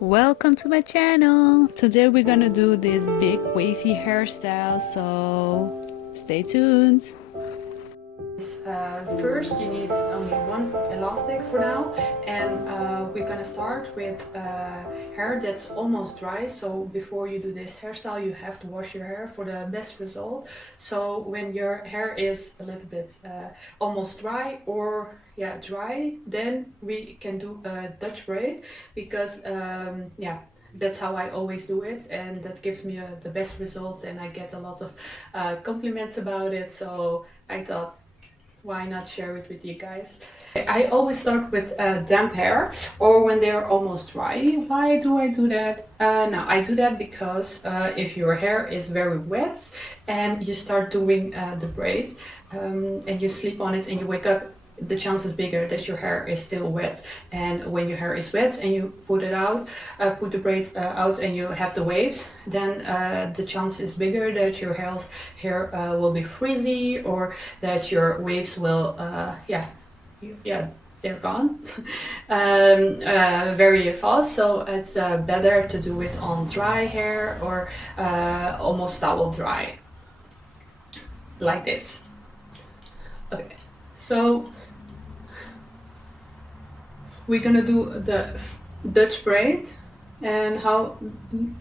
Welcome to my channel. Today we're gonna do this big wavy hairstyle, so stay tuned. First you need only one elastic for now, and we're gonna start with hair that's almost dry. So before you do this hairstyle you have to wash your hair for the best result. So when your hair is a little bit almost dry or dry, then we can do a Dutch braid, because that's how I always do it, and that gives me the best results, and I get a lot of compliments about it. So I thought, why not share it with you guys? I always start with damp hair, or when they're almost dry. Why do I do that? Now I do that because if your hair is very wet and you start doing the braid, and you sleep on it and you wake up, the chance is bigger that your hair is still wet. And when your hair is wet and you put it out, put the braid out, and you have the waves, then the chance is bigger that your hair will be frizzy, or that your waves will they're gone very fast. So it's better to do it on dry hair, or almost towel dry, like this. Okay, so we're gonna do the Dutch braid. And how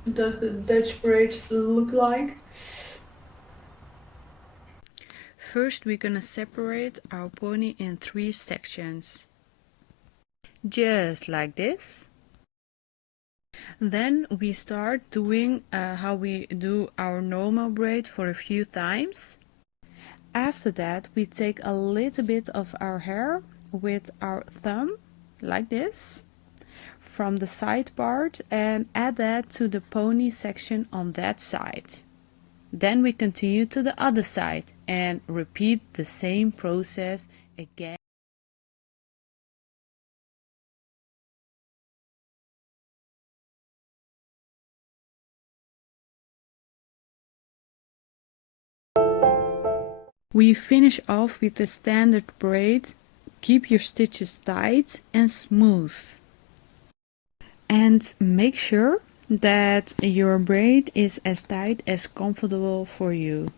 does the Dutch braid look like? First we're gonna separate our pony in 3 sections, just like this. Then we start doing how we do our normal braid for a few times. After that we take a little bit of our hair with our thumb, like this, from the side part, and add that to the pony section on that side. Then we continue to the other side and repeat the same process again. We finish off with the standard braid. Keep your stitches tight and smooth. And make sure that your braid is as tight as comfortable for you.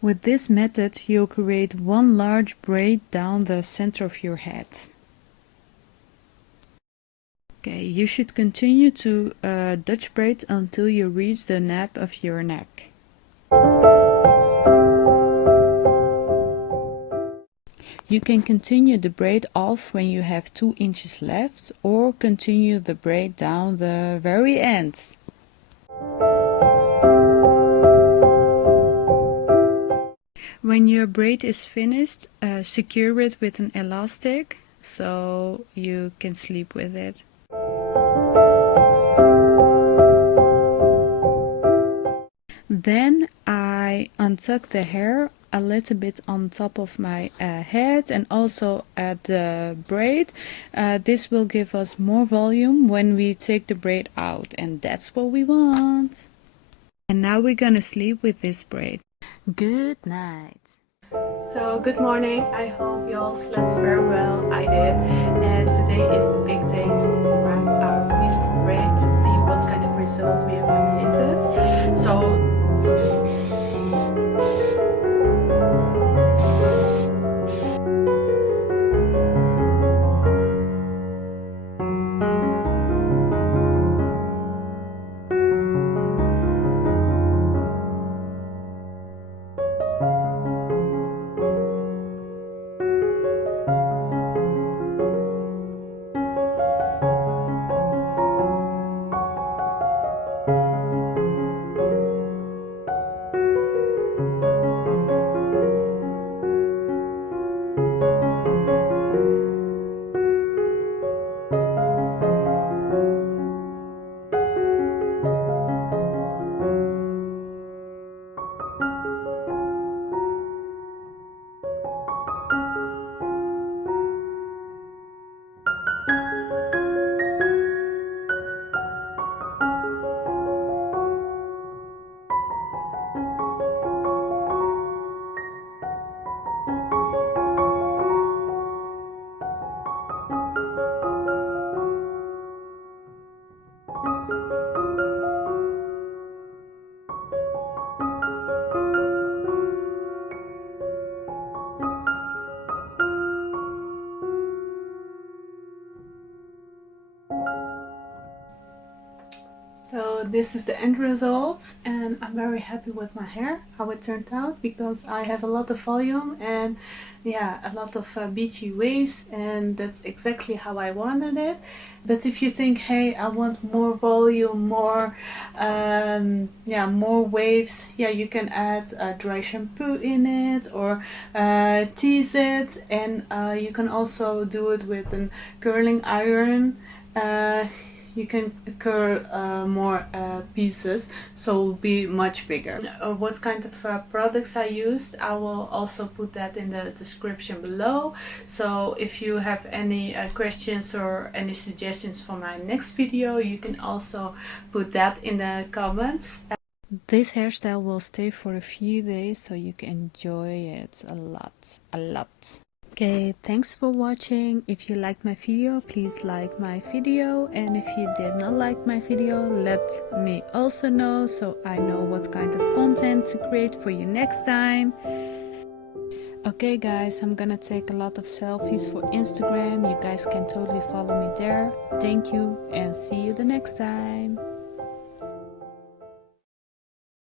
With this method you'll create one large braid down the center of your head. Okay, you should continue to Dutch braid until you reach the nape of your neck. You can continue the braid off when you have 2 inches left, or continue the braid down the very end. When your braid is finished, secure it with an elastic so you can sleep with it. Then I untuck the hair a little bit on top of my head, and also at the braid. This will give us more volume when we take the braid out, and that's what we want. And now we're gonna sleep with this braid. Good night. So good morning, I hope you all slept very well. I did. And today is the big day to wrap our beautiful braid to see what kind of result we have created. So this is the end result, and I'm very happy with my hair, how it turned out, because I have a lot of volume and yeah, a lot of beachy waves, and that's exactly how I wanted it. But if you think, hey, I want more volume, more more waves, yeah, you can add dry shampoo in it, or tease it, and you can also do it with a curling iron. You can curl more pieces, so it will be much bigger. What kind of products I used, I will also put that in the description below. So if you have any questions or any suggestions for my next video, you can also put that in the comments. This hairstyle will stay for a few days, so you can enjoy it a lot. Okay, thanks for watching. If you liked my video, please like my video, and if you did not like my video, let me also know, so I know what kind of content to create for you next time. Okay guys, I'm gonna take a lot of selfies for Instagram. You guys can totally follow me there. Thank you, and see you the next time.